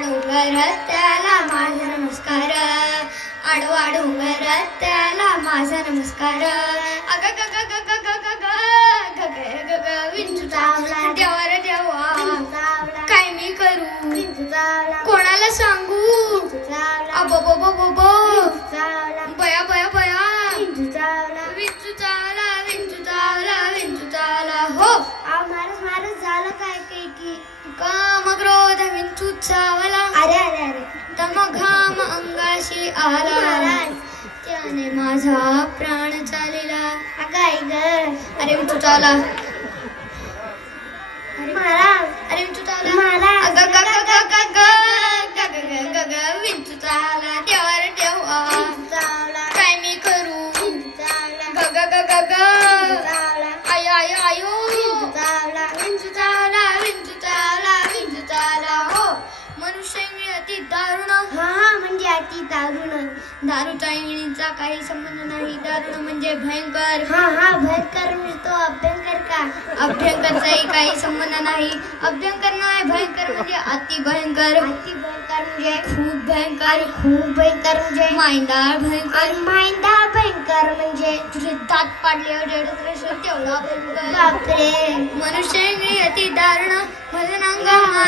रत्याला माझा नमस्कार आडवा डोंगर रत्याला माझा नमस्कार अग ग ग ग ग ग ग ग ग ग ग ग विंचू चावला देवा रे देवा काय मी करू कोणाला सांगू अबो बो बो विंचू चावला अरे अरे अरे तम घाम अंगाशी आला महाराज त्याने माझा प्राण चालेला अगं आई ग अरे विंचू चावला महाराज अरे विंचू चावला महाराज अग ग ग ग ग ग ग ग ग ग ग विंचू चावला देवा रे देवा चावला काय मी करू चावला ग ग ग ग ग चावला आयो आयो आयो दारुण. हा हा म्हणजे अति दारुण. दारूच्या इंगळीचा काही संबंध नाही. दारुण म्हणजे भयंकर. हा हा भयंकर मिळतो अभ्यंकर का? अभ्यंकरचाही काही संबंध नाही. अभ्यंकर नाही भयंकर म्हणजे अति भयंकर. अति भयंकर म्हणजे? खूप भयंकर. खूप भयंकर म्हणजे? मायदार भयंकर. माहिंदा भयंकर म्हणजे? तुझे दात पाडले तेवढा भयंकर. बापरे. मनुष्य अति दारुण. भजनांग मारला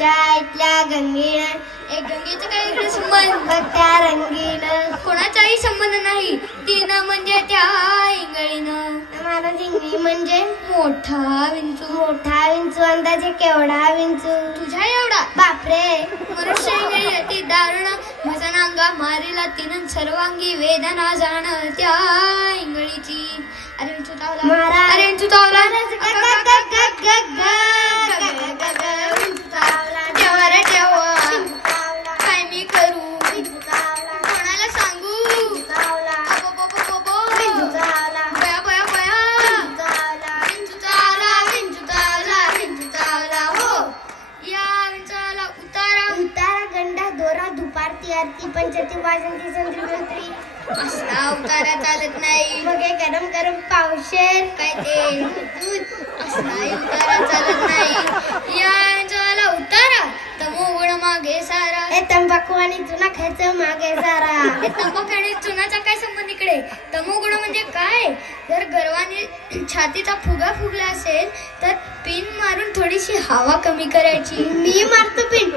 खालच्या ऐकल्या गंगीन. एक गंगेचा काही इकडे संबंध? बघ त्या रंगीन. कोणाचाही संबंध नाही. तिनं म्हणजे त्या इंगळीनं. मला जिंगली म्हणजे? मोठा विंचू. मोठा विंचू. अंदाजे केवढा विंचू? तुझ्या एवढा? बापरे. मनुष्य इंगळी अति दारुण. भजनांगा मारिला तिनं सर्वांगी वेदना जाण त्या इंगळीची. अरे विंचू तावला. अरे विंचू तावला आरती पंचती वाजंती संधी मंत्री. असला चालत नाही. मग हे गरम गरम पावशेर काय ते दूध असला उतारा चालत नाही. उतारा. तमोगुण मागे सारा. हे तंबाखू आणि चुना खायचं मागे सारा. हे तंबाखू आणि चुनाचा काय संबंध इकडे? तमोगुण म्हणजे काय? जर गर्वाने छातीचा फुगा फुगला असेल तर पिन मारून थोडीशी हवा कमी करायची. मी मारतो पिन.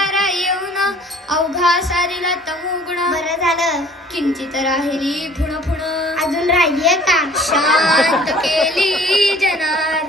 अवघा सारीला तमोगुण बरं झालं. किंचित राहिली फुण फुण. अजून राहिलीये का शांत केली जनार्दने